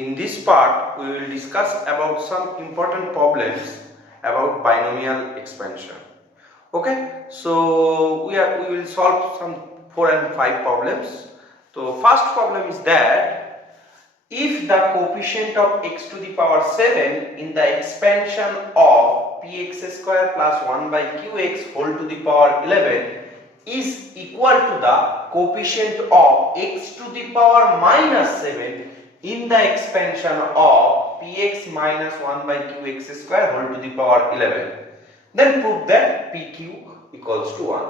In this part, we will discuss about some important problems about binomial expansion. Okay, so we will solve some 4 and 5 problems. So first problem is that if the coefficient of x to the power 7 in the expansion of px square plus 1 by qx whole to the power 11 is equal to the coefficient of x to the power minus 7 in the expansion of px minus 1 by qx square whole to the power 11, then prove that pq equals to 1.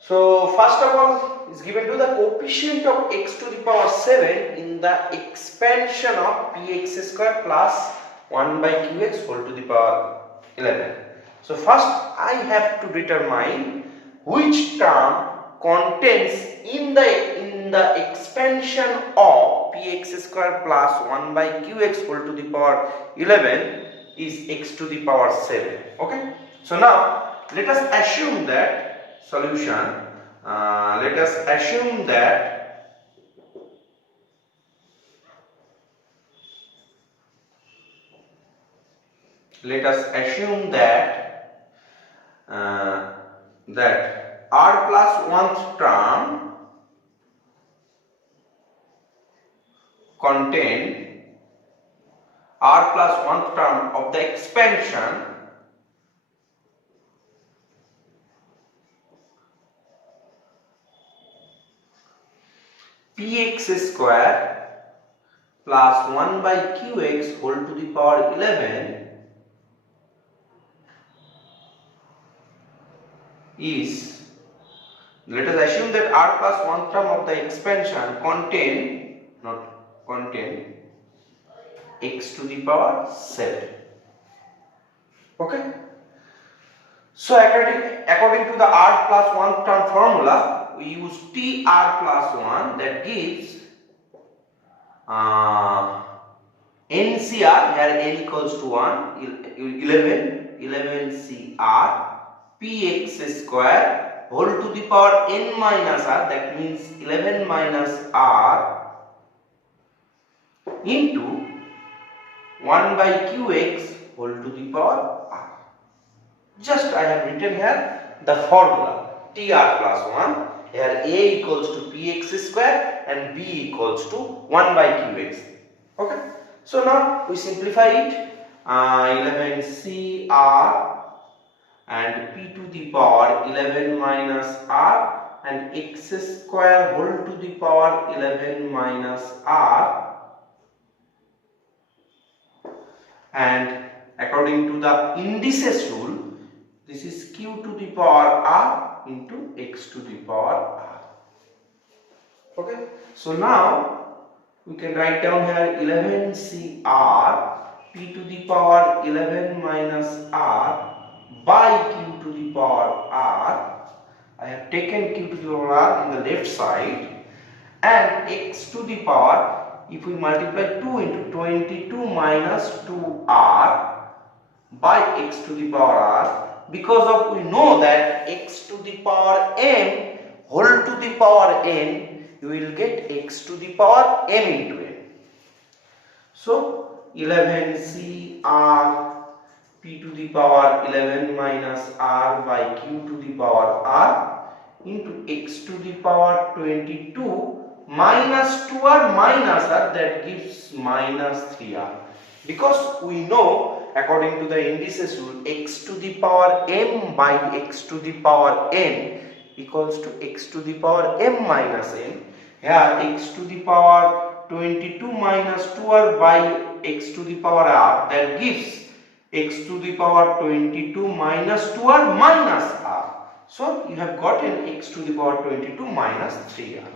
So first of all is given to the coefficient of x to the power 7 in the expansion of px square plus 1 by qx whole to the power 11. So first I have to determine which term contains in the expansion of px square plus 1 by qx whole to the power 11 is x to the power 7. Okay, so now let us assume that solution. Let us assume that that r plus 1th term contain r plus 1th term of the expansion px square plus 1 by qx whole to the power 11 is, let us assume that r plus 1 term of the expansion contain x to the power 7. Okay, so according to the r plus 1 term formula, we use tr plus 1, that gives NCR, here n equals to 1, 11 CR px square whole to the power n minus r, that means 11 minus r into 1 by qx whole to the power r. Just I have written here the formula tr plus 1, here a equals to px square and b equals to 1 by qx. Okay, so now we simplify it. 11 cr and p to the power 11 minus r and x square whole to the power 11 minus r, and according to the indices rule, this is q to the power r into x to the power r. Okay, so now we can write down here 11 cr p to the power 11 minus r by q to the power r. I have taken q to the power r in the left side, and x to the power, if we multiply 2 into 22 minus 2r by x to the power r, because of we know that x to the power m whole to the power n, you will get x to the power m into n. So 11 cr p to the power 11 minus r by q to the power r into x to the power 22 minus 2r minus r, that gives minus 3r, because we know according to the indices rule x to the power m by x to the power n equals to x to the power m minus n. Here x to the power 22 minus 2r by x to the power r, that gives x to the power 22 minus 2r minus r. So you have gotten x to the power 22 minus 3r.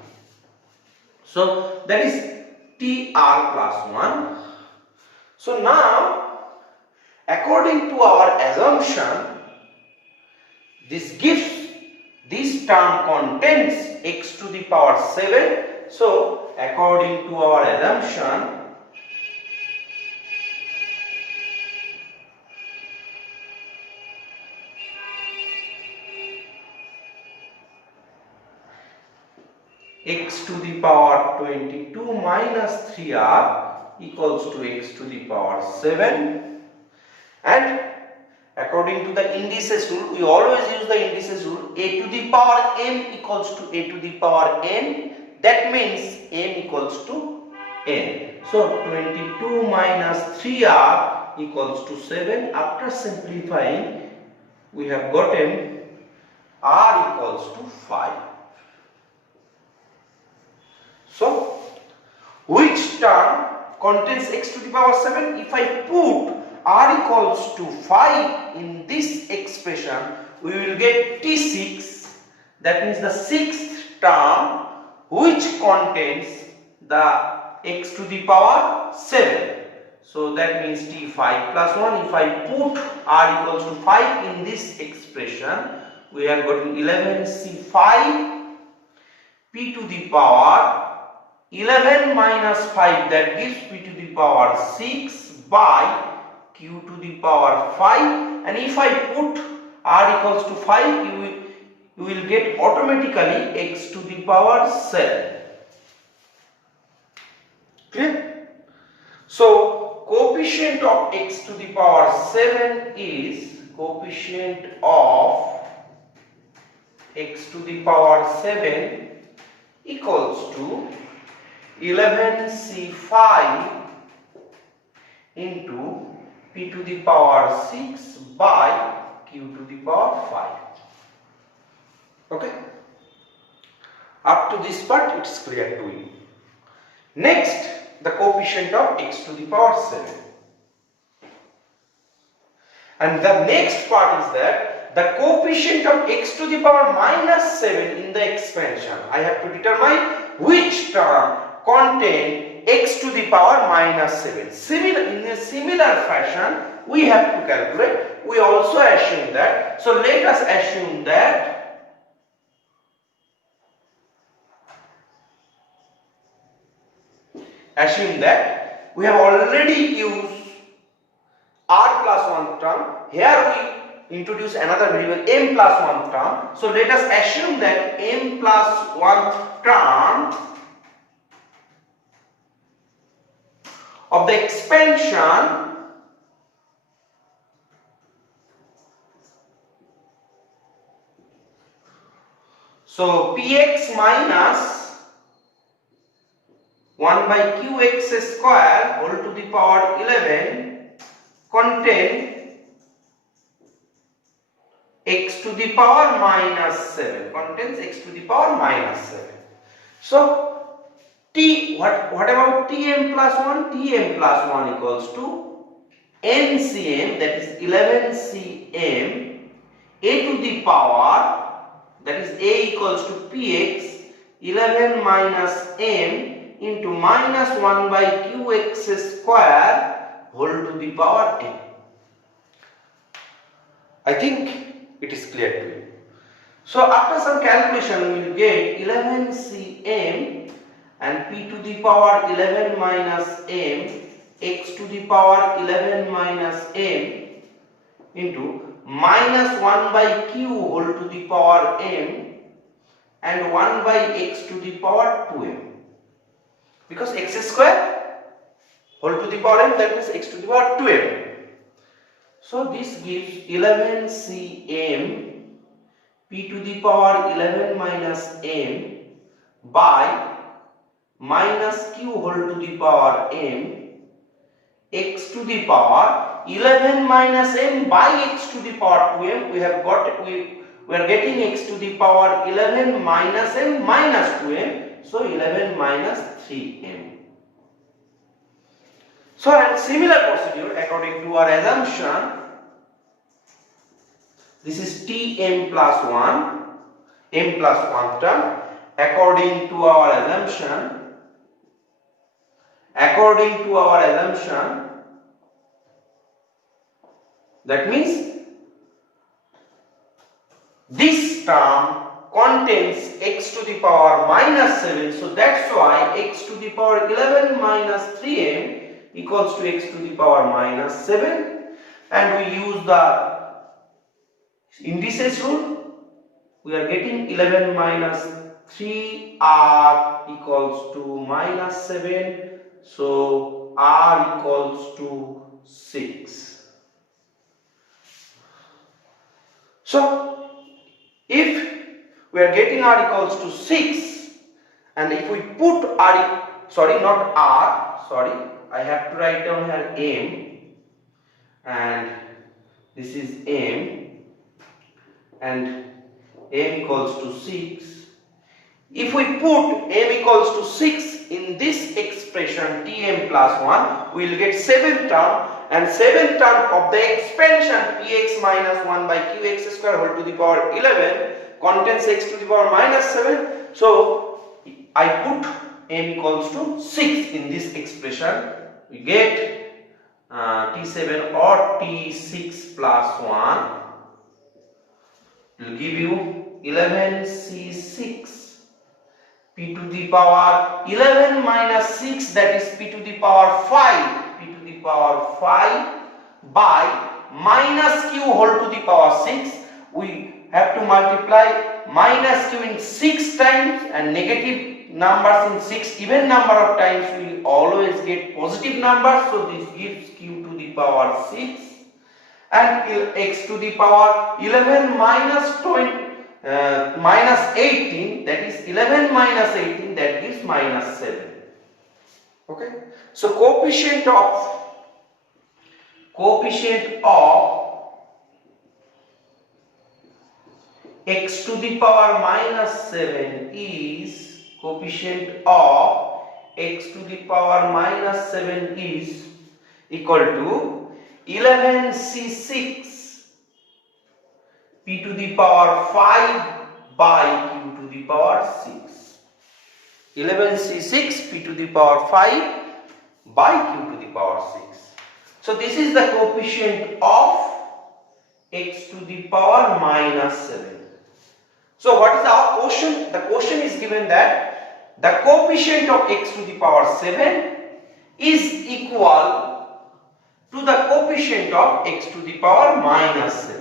So that is tr plus 1. So now according to our assumption, this term contains x to the power 7. So according to our assumption, x to the power 22 minus 3r equals to x to the power 7, and according to the indices rule, we always use the indices rule, a to the power m equals to a to the power n. That means m equals to n. So 22 minus 3r equals to 7. After simplifying, we have gotten r equals to 5. So which term contains x to the power 7? If I put r equals to 5 in this expression, we will get T6. That means the sixth term which contains the x to the power 7. So that means T5 plus 1. If I put r equals to 5 in this expression, we have gotten 11C5 p to the power 11 minus 5, that gives p to the power 6 by q to the power 5. And if I put r equals to 5, you will get automatically x to the power 7. Clear? So coefficient of x to the power 7 is coefficient of x to the power 7 equals to 11C5 into p to the power 6 by q to the power 5. Okay? Up to this part it's clear to you. Next, the coefficient of x to the power 7. And the next part is that the coefficient of x to the power minus 7 in the expansion. I have to determine which term contain x to the power minus 7. In a similar fashion, we have to calculate. We also assume that. So let us assume that we have already used r plus 1 term. Here we introduce another variable m plus 1 term. So let us assume that m plus 1 term of the expansion so px minus 1 by qx square whole to the power 11 contain x to the power minus 7, contains x to the power minus 7. So what about Tm plus 1? Tm plus 1 equals to NCm, that is 11Cm, a to the power, that is a equals to Px, 11 minus m into minus 1 by Qx square whole to the power n. I think it is clear to you. So after some calculation, we will get 11Cm and p to the power 11 minus m, x to the power 11 minus m into minus 1 by q whole to the power m and 1 by x to the power 2m. Because x square whole to the power m, that means x to the power 2m. So this gives 11Cm p to the power 11 minus m by minus q whole to the power m, x to the power 11 minus m by x to the power 2m. We are getting x to the power 11 minus m minus 2m, so 11 minus 3m. So and similar procedure according to our assumption, this is Tm plus 1, m plus 1 term. According to our assumption, that means this term contains x to the power minus 7, so that's why x to the power 11 minus 3m equals to x to the power minus 7, and we use the indices rule. We are getting 11 minus 3r equals to minus 7 So r equals to 6. So if we are getting r equals to 6, and if we put r, sorry, not r, sorry, I have to write down here m, and this is m, and m equals to 6. If we put m equals to 6 in this expression tm plus 1, we will get 7th term, and 7th term of the expansion px minus 1 by qx square whole to the power 11 contains x to the power minus 7. So I put m equals to 6 in this expression. We get t7 or t6 plus 1 will give you 11c6 p to the power 11 minus 6, that is p to the power 5, p to the power 5 by minus q whole to the power 6. We have to multiply minus q in 6 times, and negative numbers in 6 even number of times we will always get positive numbers. So this gives q to the power 6, and x to the power 11 minus 20 minus 18, that is 11 minus 18, that gives minus 7. Okay, so coefficient of x to the power minus 7 is, coefficient of x to the power minus 7 is equal to 11c6 p to the power 5 by q to the power 6. 11c6 p to the power 5 by q to the power 6. So this is the coefficient of x to the power minus 7. So what is our question? The question is given that the coefficient of x to the power 7 is equal to the coefficient of x to the power minus 7.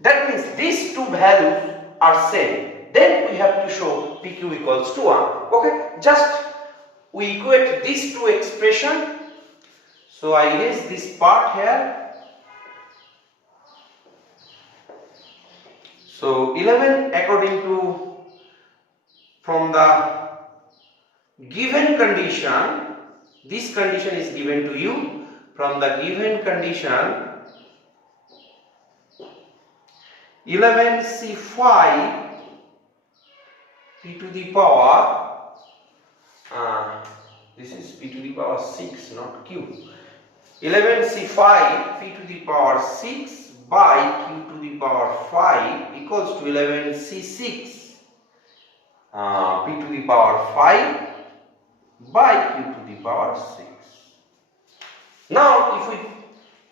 That means these two values are same. Then we have to show pq equals to 1. Okay, just we equate these two expressions. So I erase this part here. So 11 according to, from the given condition, this condition is given to you. From the given condition 11c5 p to the power, this is p to the power 6, not q. 11c5 p to the power 6 by q to the power 5 equals to 11c6 p to the power 5 by q to the power 6. Now if we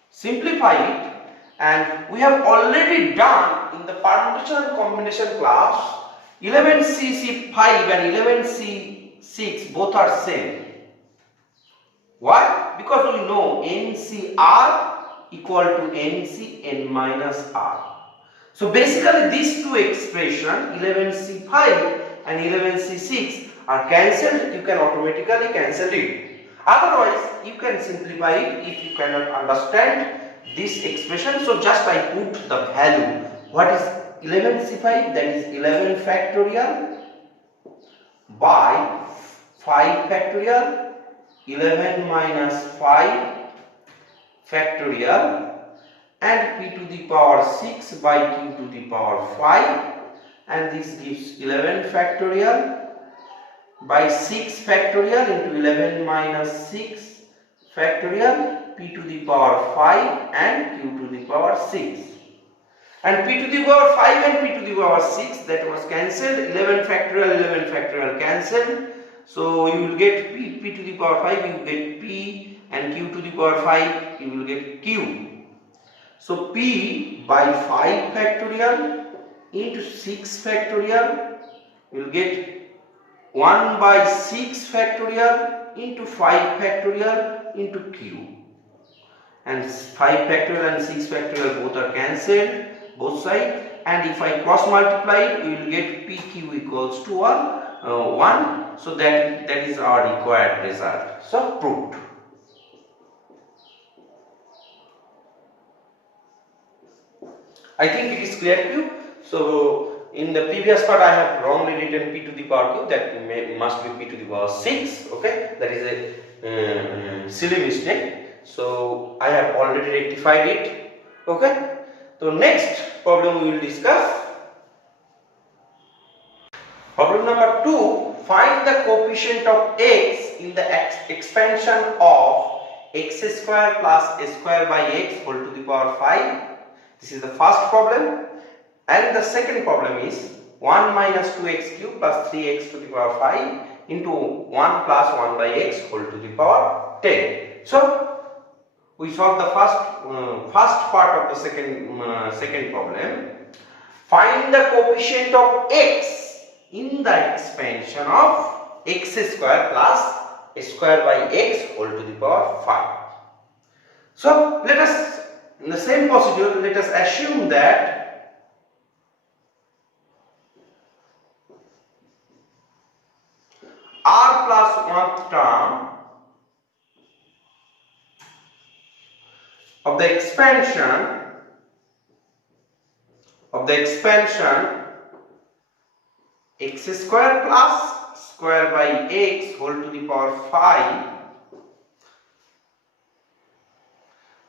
simplify it, and we have already done in the permutation and combination class, 11c5 and 11c6 both are same. Why? Because we know NCR equal to NCn minus R. So basically these two expressions, 11c5 and 11c6, are cancelled. You can automatically cancel it. Otherwise you can simplify it if you cannot understand this expression. So just I put the value. What is 11c5? That is 11 factorial by 5 factorial, 11 minus 5 factorial, and p to the power 6 by q to the power 5, and this gives 11 factorial by 6 factorial into 11 minus 6 factorial, p to the power 5 and q to the power 6. And p to the power 5 and p to the power 6, that was cancelled. 11 factorial cancelled. So you will get p to the power 5, you will get p, and q to the power 5, you will get q. So p by 5 factorial into 6 factorial, you will get 1 by 6 factorial into 5 factorial into q. And 5 factorial and 6 factorial both are cancelled, both sides. and if I cross multiply it, we will get PQ equals to 1. So that is our required result. So proved. I think it is clear to you. So in the previous part I have wrongly written p to the power q, that must be p to the power 6. Okay, that is a silly mistake. So I have already rectified it. Okay, so next problem we will discuss. Problem number 2. Find the coefficient of x in the expansion of x square plus a square by x whole to the power 5. This is the first problem, and the second problem is 1 minus 2x cube plus 3x to the power 5 into 1 plus 1 by x whole to the power 10. So we solve the first part of the second problem. Find the coefficient of x in the expansion of x square plus a square by x whole to the power 5. So let us, in the same procedure, let us assume that r plus 1th term of the expansion x square plus square by x whole to the power 5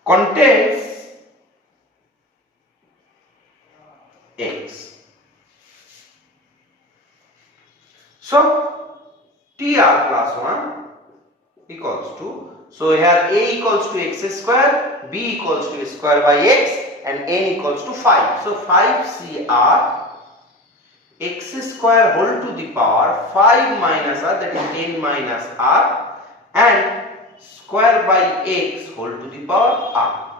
contains x. So tr plus 1 equals to, so here a equals to x square, b equals to a square by x, and n equals to 5. So 5 cr x square whole to the power 5 minus r, that is 10 minus r, and square by x whole to the power r.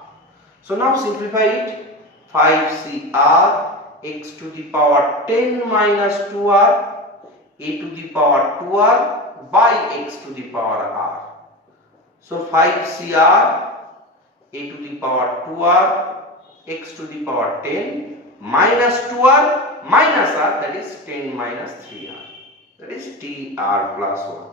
So now simplify it. 5 cr x to the power 10 minus 2r a to the power 2r by x to the power r. So 5 cr a to the power 2r x to the power 10 minus 2r minus r, that is 10 minus 3r, that is tr plus 1.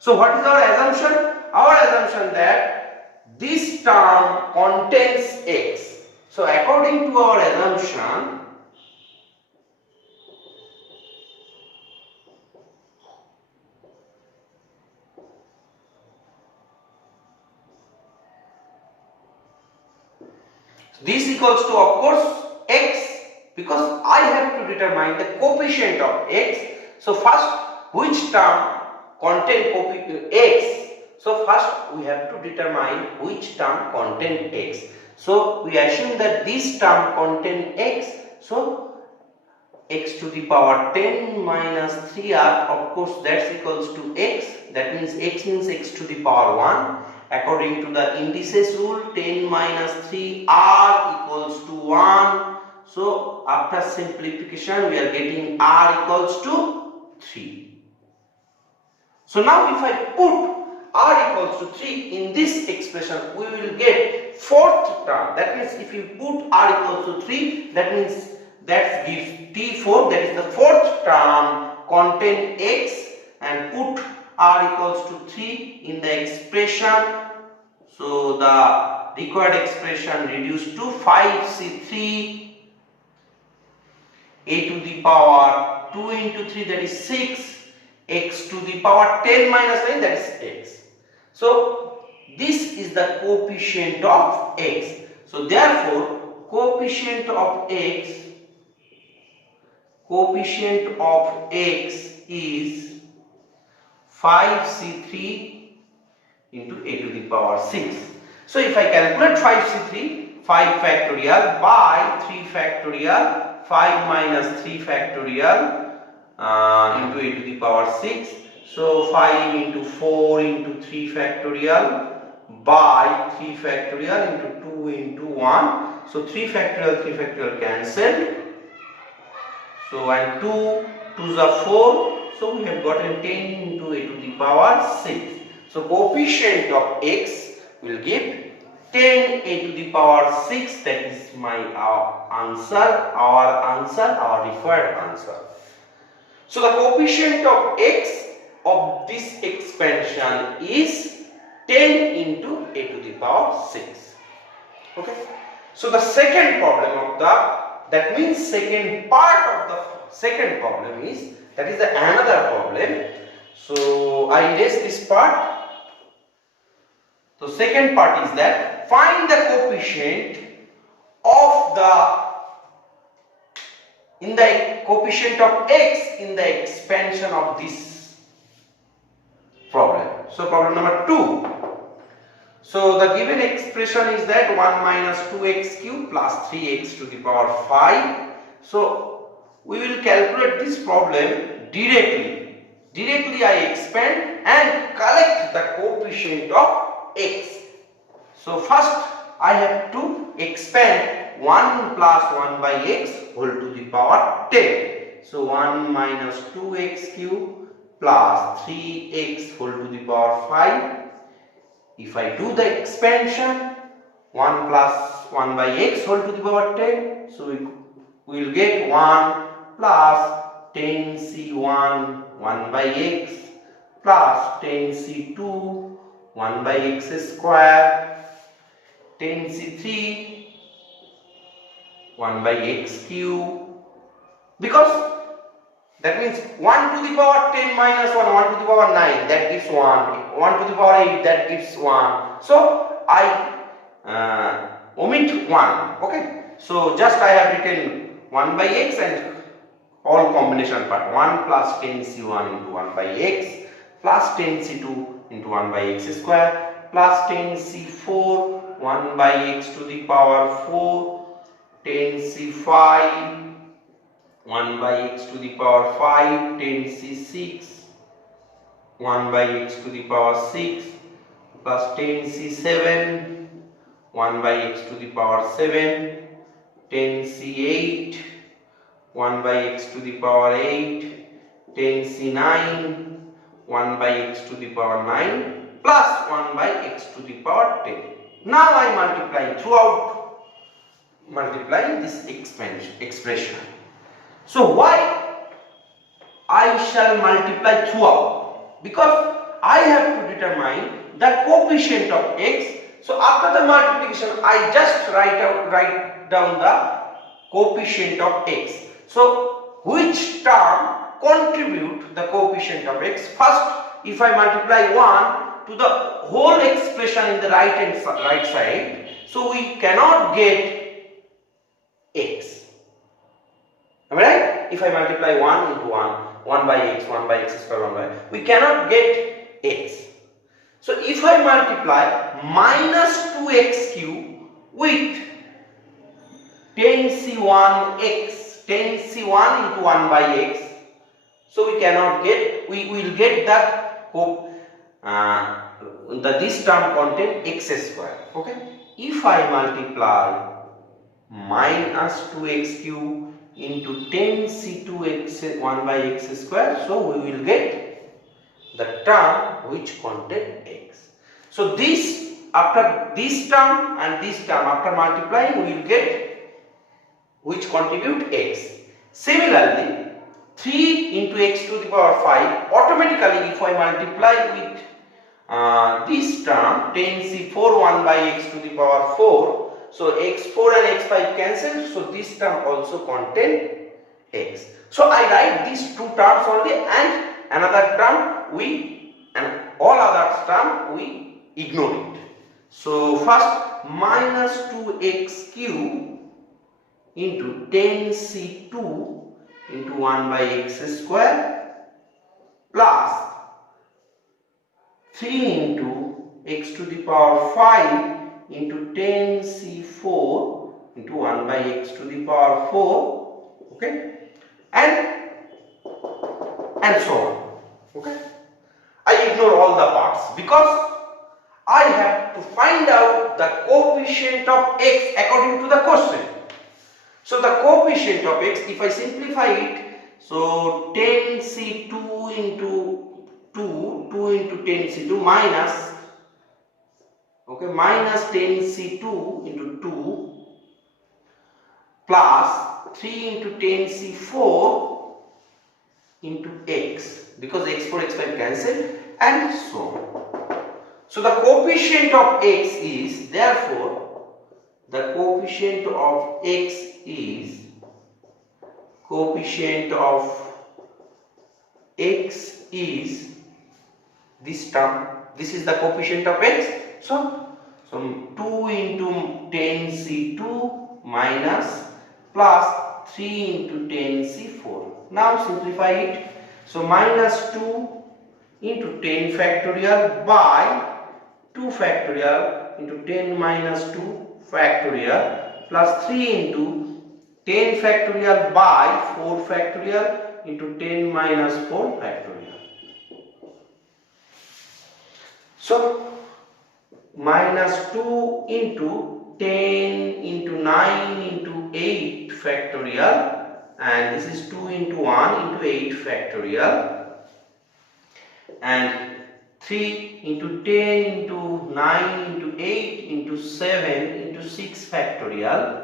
So what is our assumption? Our assumption that this term contains x. So according to our assumption, this equals to, of course, x, because I have to determine the coefficient of x. So first, which term contain x? So first we have to determine which term contain x. So we assume that this term contain x. So x to the power 10 minus 3r, of course that's equals to x. That means x to the power 1. According to the indices rule, 10 minus 3r equals to 1. So after simplification we are getting r equals to 3. So now if I put r equals to 3 in this expression, we will get fourth term. That means if you put r equals to 3, that means that gives t4, that is the fourth term contain x, and put r equals to 3 in the expression. So the required expression reduced to 5c3 a to the power 2 into 3, that is 6, x to the power 10 minus 9, that is x. So this is the coefficient of x. So therefore coefficient of x is 5c3 into a to the power 6. So if I calculate 5c3, 5 factorial by 3 factorial, 5 minus 3 factorial into a to the power 6. So 5 into 4 into 3 factorial by 3 factorial into 2 into 1. So 3 factorial cancelled. So and 2 2s are 4. So we have gotten 10 into a to the power 6. So coefficient of x will give 10 a to the power 6. That is my our required answer. So the coefficient of x of this expansion is 10 into a to the power 6. Okay. So the second problem of that means second part of the second problem is, that is another problem. So I erase this part. So second part is that find the coefficient of coefficient of x in the expansion of this problem. So problem number 2. So the given expression is that 1 minus 2x cube plus 3x to the power 5. So we will calculate this problem directly. Directly I expand and collect the coefficient of x. So first I have to expand 1 plus 1 by x whole to the power 10. So 1 minus 2x cube plus 3x whole to the power 5. If I do the expansion, 1 plus 1 by x whole to the power 10. So we will get 1 plus 10c1 1 by x plus 10c2 1 by x square, 10c3 1 by x cube, because that means 1 to the power 10 minus 1 to the power 9, that gives 1 to the power 8, that gives 1. So I omit 1. Okay, so just I have written 1 by x and all combination part, 1 plus 10c1 into 1 by x plus 10c2 into 1 by x square plus 10c4 1 by x to the power 4, 10c5 1 by x to the power 5, 10c6 1 by x to the power 6 plus 10c7 1 by x to the power 7, 10c8 1 by x to the power 8, 10c9 1 by x to the power 9 plus 1 by x to the power 10. Now I multiply this expression. So why I shall multiply throughout? Because I have to determine the coefficient of x. So after the multiplication I just write down the coefficient of x. So which term contribute the coefficient of x? First, if I multiply 1 to the whole expression in the right side, so we cannot get x. Am I right? If I multiply 1 into 1 by x square, 1 by, we cannot get x. So if I multiply minus 2x cube with 10c1x, 10c1 into 1 by x, so we cannot get, we will get this term contain x square. Okay, if I multiply minus 2x cube into 10c2x 1 by x square, so we will get the term which contain x. So this, after this term and this term, after multiplying we will get which contribute x. Similarly, 3 into x to the power 5, automatically if I multiply with this term 10c4 1 by x to the power 4, so x4 and x5 cancel, so this term also contain x. So I write these two terms only, and another term and all other term we ignore it. So first, minus 2x cube into 10c2 into 1 by x square plus 3 into x to the power 5 into 10c4 into 1 by x to the power 4, okay, and so on. Okay, I ignore all the parts because I have to find out the coefficient of x according to the question. So the coefficient of x, if I simplify it, so 10c2 into 2 into 10c2 minus, okay, minus 10c2 into 2 plus 3 into 10c4 into x, because x4 x5 cancel, and so on. So the coefficient of x is, therefore the coefficient of x is this term. This is the coefficient of x. So 2 into 10c2 minus plus 3 into 10c4. Now simplify it. So minus 2 into 10 factorial by 2 factorial into 10 minus 2 factorial plus 3 into 10 factorial by 4 factorial into 10 minus 4 factorial. So minus 2 into 10 into 9 into 8 factorial, and this is 2 into 1 into 8 factorial, and 3 into 10 into 9 into 8 into 7 into 6 factorial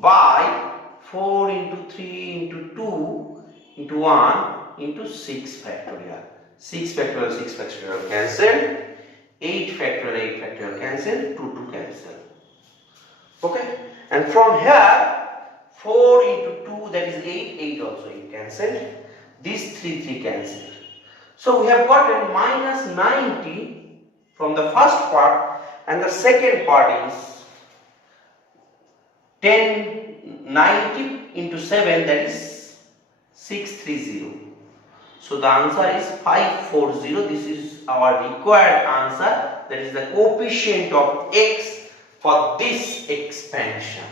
by 4 into 3 into 2 into 1 into 6 factorial. 6 factorial, 6 factorial cancelled. 8 factorial cancel, 2 cancel. Okay, and from here 4 into 2, that is 8 also you cancel. These 3 cancel. So we have gotten minus 90 from the first part, and the second part is 90 into 7, that is 630. So the answer is 540. This is our required answer. That is the coefficient of x for this expansion.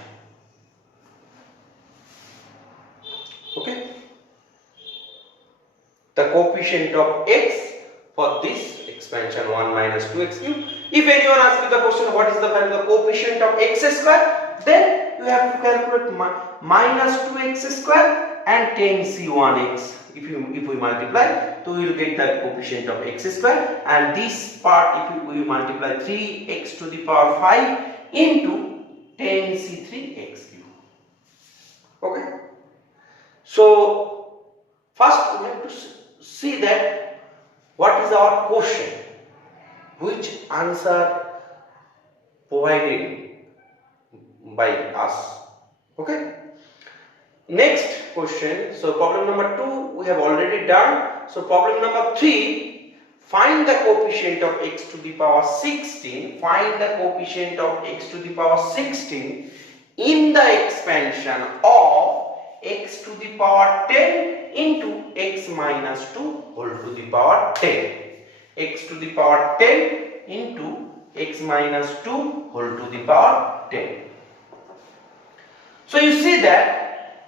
Okay. The coefficient of x for this expansion 1 minus 2x cube. If anyone asks you the question what is the value of the coefficient of x square, then you have to calculate minus 2x square and 10c1x. If we multiply, so we will get the coefficient of x square, and this part if we multiply 3x to the power 5 into 10c3x cube. Okay. So first we have to see that what is our question, which answer provided by us. Okay. Next question. So problem number 2 we have already done. So problem number 3, find the coefficient of x to the power 16. Find the coefficient of x to the power 16 in the expansion of x to the power 10 into x minus 2 whole to the power 10. X to the power 10 into x minus 2 whole to the power 10. So you see that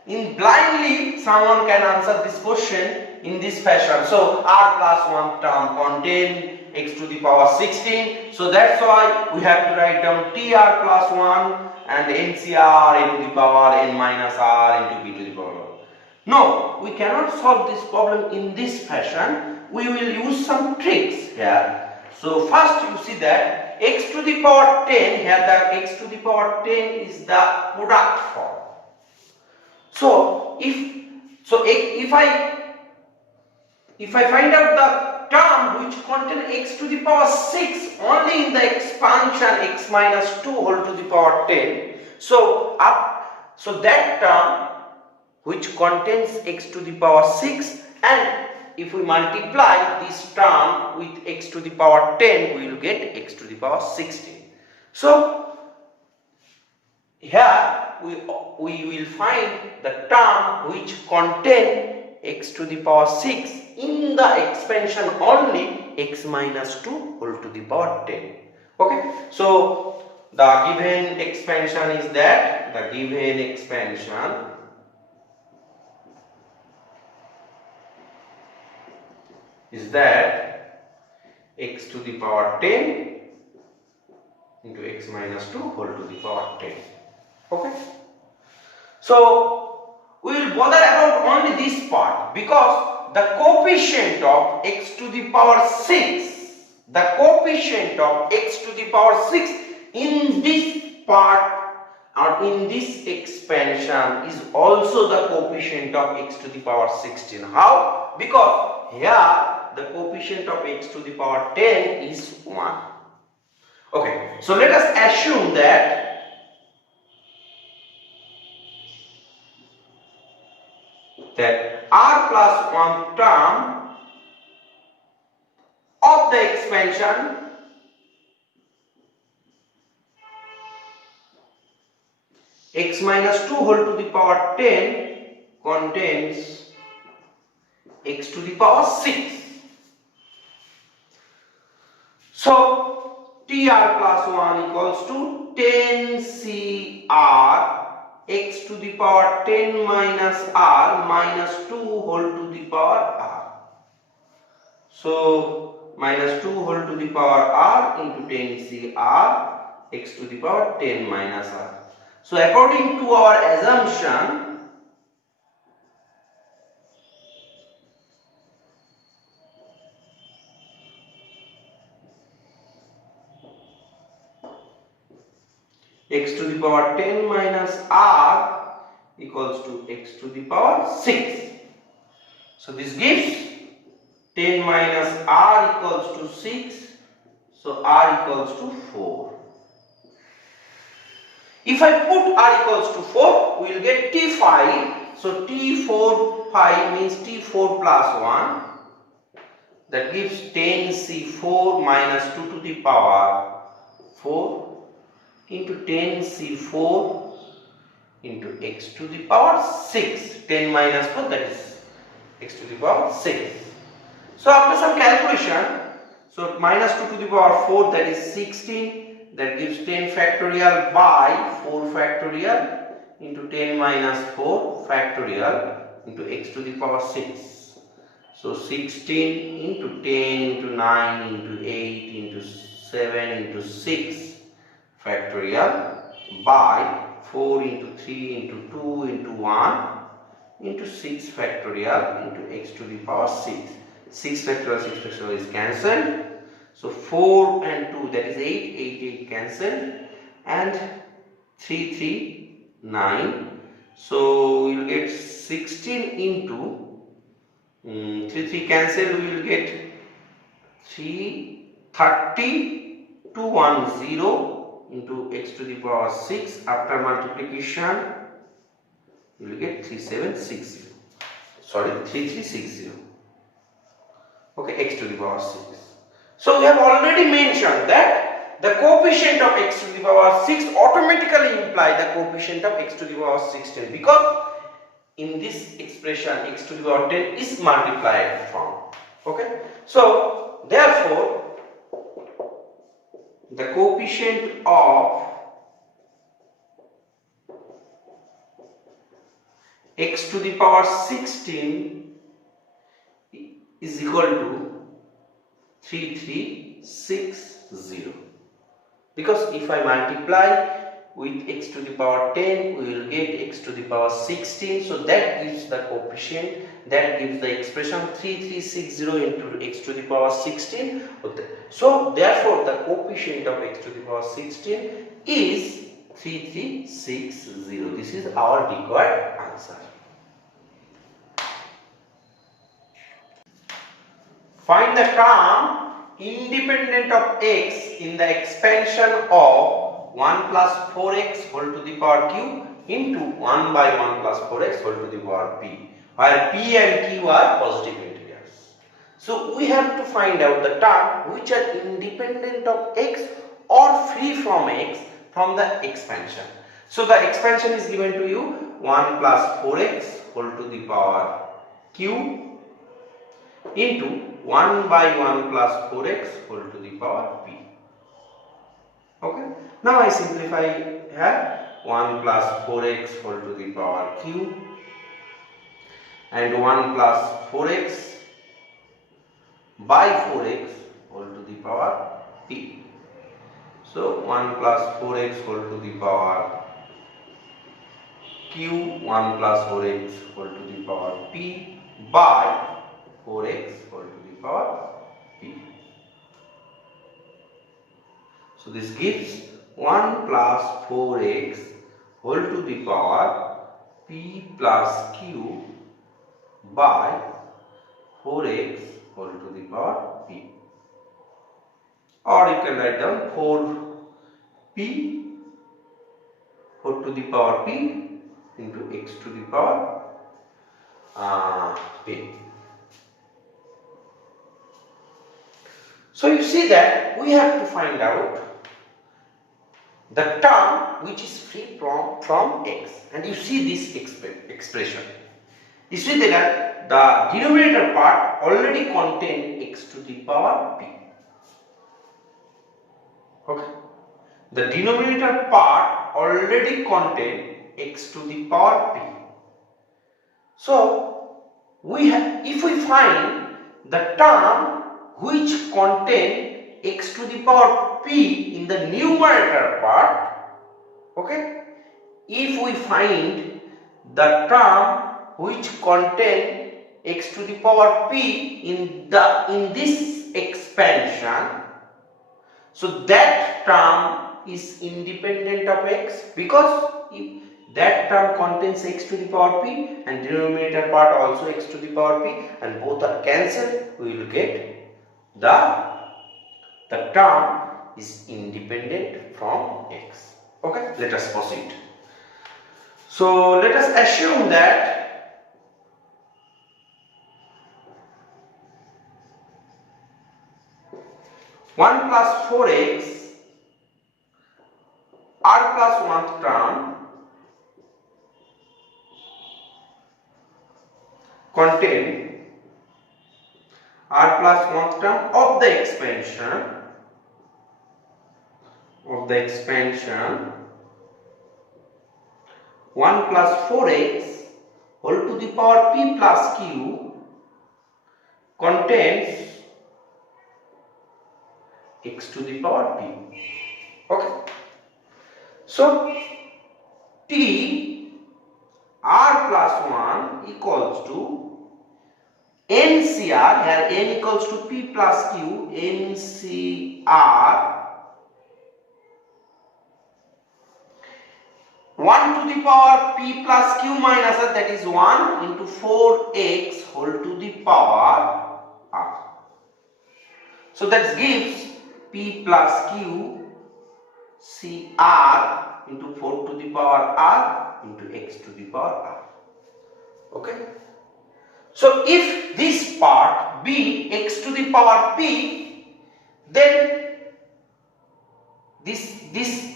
in blindly someone can answer this question in this fashion. So r plus 1 term contain x to the power 16. So that's why we have to write down tr plus 1 and ncr e to the power n minus r into b to the power. No, we cannot solve this problem in this fashion. We will use some tricks here. So first you see that x to the power 10, here the x to the power 10 is the product form. So if I find out the term which contain x to the power 6 only in the expansion x minus 2 whole to the power 10, so that term which contains x to the power 6, and if we multiply this term with x to the power 10, we will get x to the power 16. So here we will find the term which contain x to the power 6 in the expansion only x minus 2 whole to the power 10. Okay, so the given expansion is that x to the power 10 into x minus 2 whole to the power 10. Okay, so we will bother about only this part, because the coefficient of x to the power 6, in this part or in this expansion is also the coefficient of x to the power 16. How? Because here the coefficient of x to the power 10 is 1. Okay, so let us assume that r plus 1 term of the expansion x minus 2 whole to the power 10 contains x to the power 6. So tr plus 1 equals to 10cr x to the power 10 minus r minus 2 whole to the power r. So minus 2 whole to the power r into 10cr x to the power 10 minus r. So according to our assumption, x to the power 10 minus r equals to x to the power 6. So this gives 10 minus r equals to 6. So r equals to 4. If I put r equals to 4, we will get t5. So t4 5 means t4 plus 1. That gives 10c4 minus 2 to the power 4 into 10c4 into x to the power 6. 10 minus 4, that is x to the power 6. So after some calculation, so minus 2 to the power 4, that is 16. That gives 10 factorial by 4 factorial into 10 minus 4 factorial into x to the power 6. So 16 into 10 into 9 into 8 into 7 into 6 factorial by 4 into 3 into 2 into 1 into 6 factorial into x to the power 6. 6 factorial is cancelled. So 4 and 2, that is 8, 8 cancelled, and 3, 9. So we will get 16 into 3 cancelled, we will get 210 into x to the power 6. After multiplication, you will get 3760. Sorry, 3360. Okay, x to the power 6. So we have already mentioned that the coefficient of x to the power 6 automatically imply the coefficient of x to the power 16, because in this expression x to the power 10 is multiplied from. Okay, so therefore the coefficient of x to the power 16 is equal to 3360, because if I multiply with x to the power 10, we will get x to the power 16. So that gives the coefficient, that gives the expression 3360 into x to the power 16. So therefore the coefficient of x to the power 16 is 3360. This is our required answer. Find the term independent of x in the expansion of 1 plus 4x whole to the power q into 1 by 1 plus 4x whole to the power p, where p and q are positive integers. So we have to find out the term which are independent of x or free from x from the expansion. So the expansion is given to you 1 plus 4x whole to the power q into 1 by 1 plus 4x whole to the power p. Okay. Now I simplify here. 1 plus 4x whole to the power q and 1 plus 4x by 4x whole to the power p. So 1 plus 4x whole to the power q, 1 plus 4x whole to the power p by 4x whole to the power p. So this gives 1 plus 4x whole to the power p plus q by 4x whole to the power p, or you can write down 4p whole to the power p into x to the power p. So you see that we have to find out the term which is free from x, and you see this expression. You see that the denominator part already contains x to the power p. Okay, the denominator part already contains x to the power p. So if we find the term which contain x to the power p in the numerator part, okay, if we find the term which contain x to the power p in this expansion, so that term is independent of x, because if that term contains x to the power p and denominator part also x to the power p and both are cancelled, we will get the term is independent from x. Okay, let us proceed. So let us assume that one plus 4x r plus 1th term contain r plus 1th term of the expansion 1 plus 4x whole to the power p plus q contains x to the power p. Okay, so t r plus 1 equals to NCR, here n equals to p plus q, NCR 1 to the power p plus q minus r, that is 1 into 4x whole to the power r. So that gives p plus q cr into 4 to the power r into x to the power r. Okay. So if this part be x to the power p, then this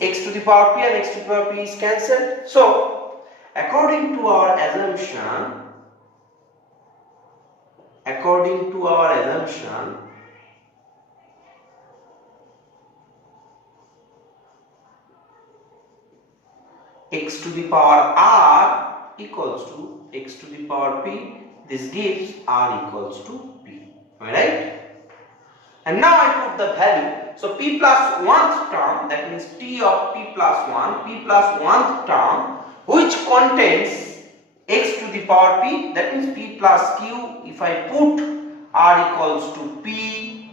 x to the power p and x to the power p is cancelled. So according to our assumption, x to the power r equals to x to the power p. This gives r equals to p. Am I right? And now I put the value. So p plus 1th term, that means t of p plus 1, p plus 1th term which contains x to the power p, that means p plus q. If I put r equals to p,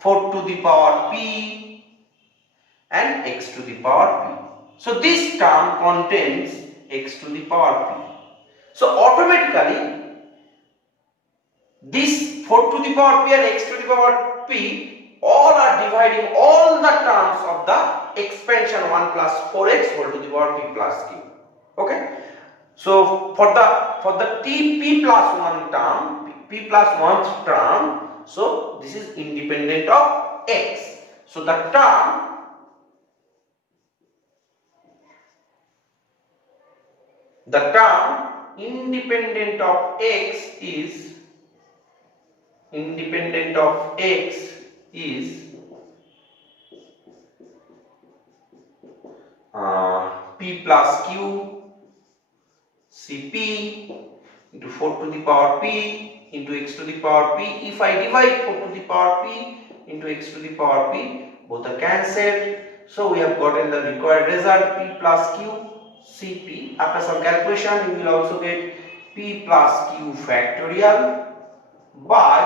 4 to the power p and x to the power p. So this term contains x to the power p. So automatically this 4 to the power p and x to the power p all are dividing all the terms of the expansion 1 plus 4x whole to the power p plus q. Okay. So for the p plus 1 term, p plus 1th term, so this is independent of x. So the term independent of x is p plus q cp into 4 to the power p into x to the power p. If I divide 4 to the power p into x to the power p, both are cancelled. So we have gotten the required result, p plus q cp. After some calculation, you will also get p plus q factorial by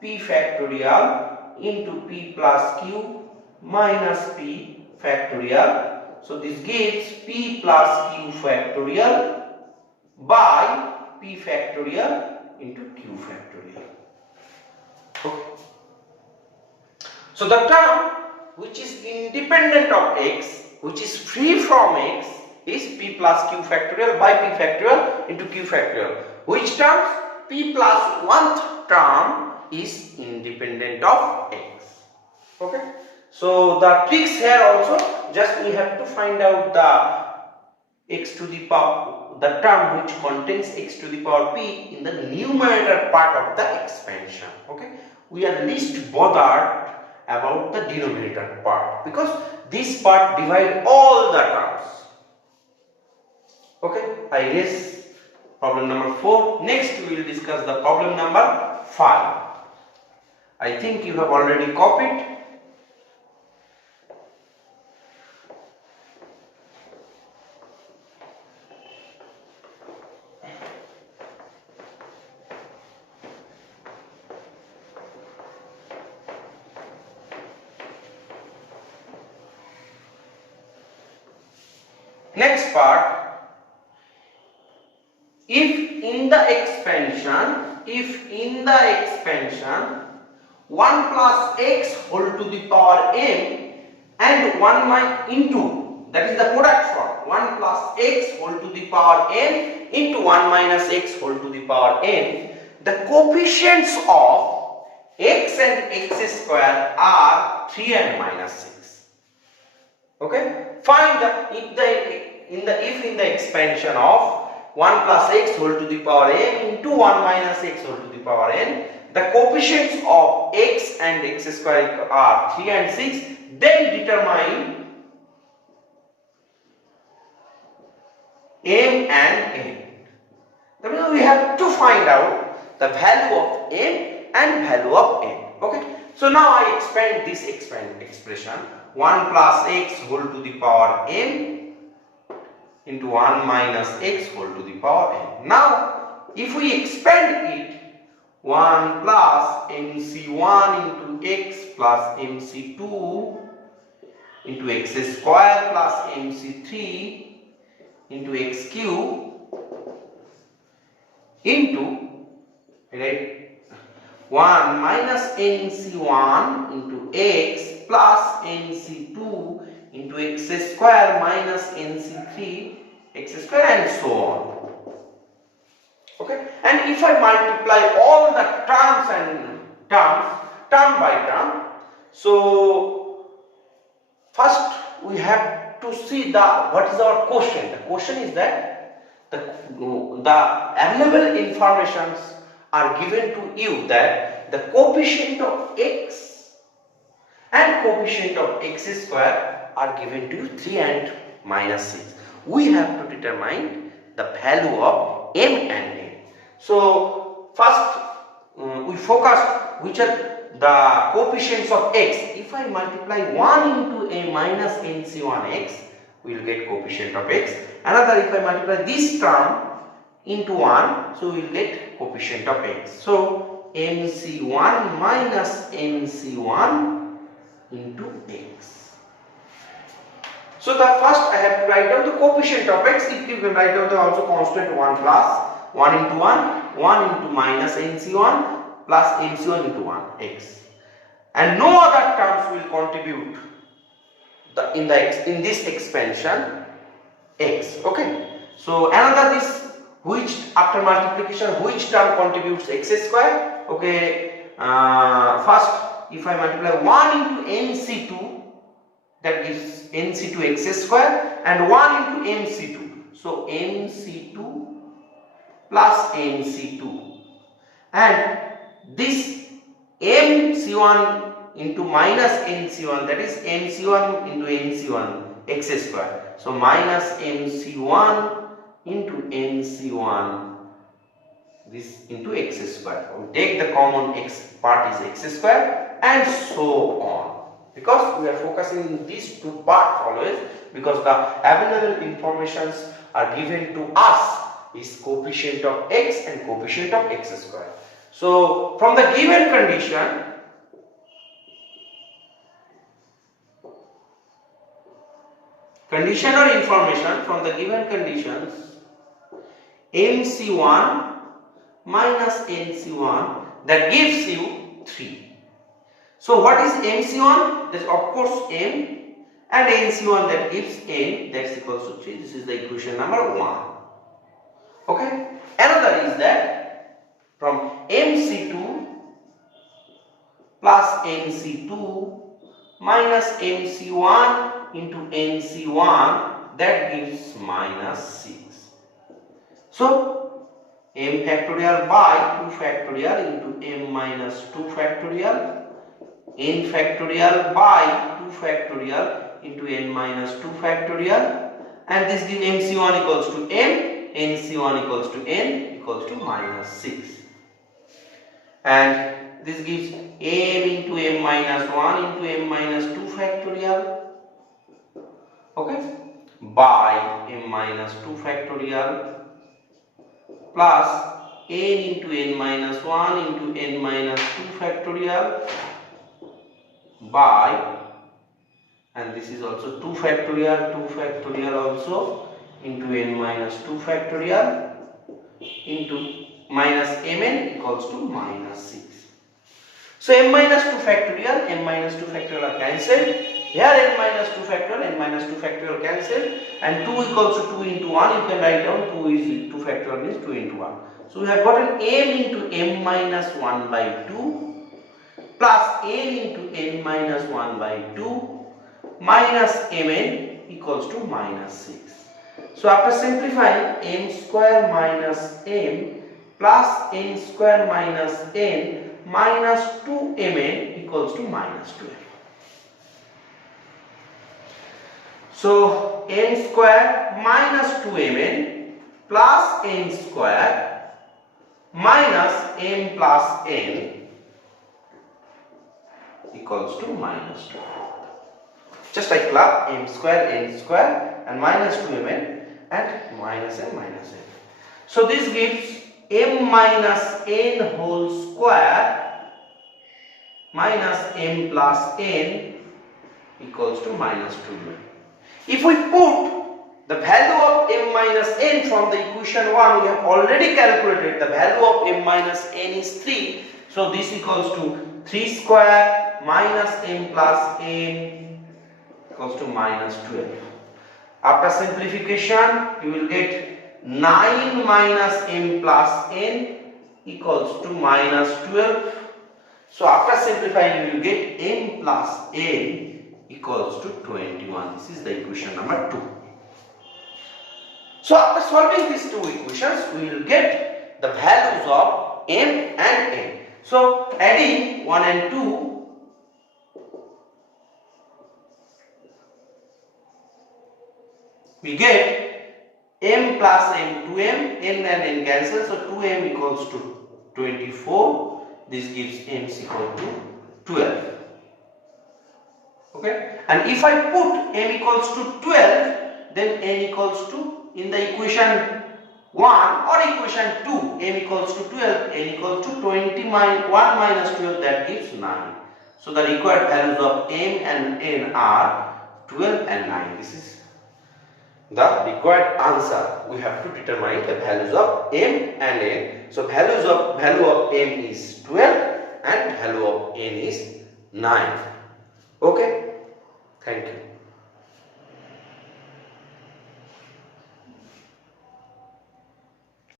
p factorial into p plus q minus p factorial. So this gives p plus q factorial by p factorial into q factorial. Okay. So the term which is independent of x, which is free from x, is p plus q factorial by p factorial into q factorial. Which terms? P plus 1th term is independent of x. Okay. So the tricks here also, just we have to find out the x to the power, the term which contains x to the power p in the numerator part of the expansion. Okay. We are least bothered about the denominator part because this part divides all the terms. Okay, I guess problem number 4. Next we will discuss the problem number 5. I think you have already copied. Next part, if in the expansion 1 plus x whole to the power n and 1 into, that is the product form, 1 plus x whole to the power n into 1 minus x whole to the power n, the coefficients of x and x square are 3 and minus 6. Okay, find if in the expansion of 1 plus x whole to the power n into 1 minus x whole to the power n, the coefficients of x and x square are 3 and 6, then determine m and n. That means we have to find out the value of m and value of n. Okay, so now I expand this expression, 1 plus x whole to the power n into 1 minus x whole to the power n. Now, if we expand it, 1 plus mc1 into x plus mc2 into x square plus mc3 into x cube into, right, 1 minus mc1 into x plus mc2 into x square minus mc3 x square and so on. Okay, and if I multiply all the term by term, so first we have to see what is our quotient. The quotient is that the available informations are given to you, that the coefficient of x and coefficient of x square are given to you 3 and minus 6. We have to determine the value of m and n. So first we focus which are the coefficients of x. If I multiply 1 into a minus mc1x, we will get coefficient of x. Another, if I multiply this term into 1, so we will get coefficient of x. So mc1 minus mc1 into x. So the first I have to write down the coefficient of x. If you can write down the also constant 1 plus 1 into 1 into minus mc1 plus mc1 into 1 x, and no other terms will contribute in this expansion x. Okay, so another this, which after multiplication which term contributes x square. Okay, first if I multiply 1 into mc2, that gives mc2 x square, and 1 into mc2, so mc2 plus mc2, and this mc1 into minus mc1, that is mc1 into mc1 x square, so minus mc1 into mc1, this into x square. We take the common x part is x square and so on, because we are focusing in these two parts always, because the available informations are given to us is coefficient of x and coefficient of x square. So from the given condition, condition or information from the given conditions MC1 minus NC1 that gives you 3. So what is MC1? That's of course M, and NC1 that gives N, that's equals to 3. This is the equation number 1. Okay. Another is that from MC2 plus MC2 minus MC1 into NC1 that gives minus 6. So m factorial by 2 factorial into m minus 2 factorial, n factorial by 2 factorial into n minus 2 factorial, and this gives MC1 equals to m, NC1 equals to n equals to minus 6. And this gives m into m minus 1 into m minus 2 factorial, okay, by m minus 2 factorial plus n into n minus 1 into n minus 2 factorial by, and this is also 2 factorial also into n minus 2 factorial into minus mn equals to minus 6. So m minus 2 factorial are cancelled. Here n minus 2 factorial cancelled, and 2 equals to 2 into 1. You can write down 2 is 2 factorial means 2 into 1. So we have gotten m into m minus 1 by 2 plus n into n minus 1 by 2 minus mn equals to minus 6. So after simplifying, m square minus m plus n square minus n minus 2mn equals to minus 12. So n square minus 2mn plus n square minus m plus n equals to minus 12. Just like club m square n square and minus 2mn and minus m minus n. So this gives m minus n whole square minus m plus n equals to minus 2. If we put the value of m minus n from the equation 1, we have already calculated the value of m minus n is 3. So this equals to 3 square minus m plus n equals to minus 12. After simplification, you will get 9 minus m plus n equals to minus 12. So after simplifying, you will get m plus n equals to 21. This is the equation number 2. So after solving these two equations, we will get the values of m and n. So adding 1 and 2, we get m plus m, 2m, n and n cancel, so 2m equals to 24. This gives m is equal to 12. Okay, and if I put m equals to 12, then n equals to, in the equation 1 or equation 2, m equals to 12, n equals to 1 minus 12, that gives 9. So the required values of m and n are 12 and 9. This is the required answer. We have to determine the values of m and n. So value of m is 12 and value of n is 9. Okay, thank you.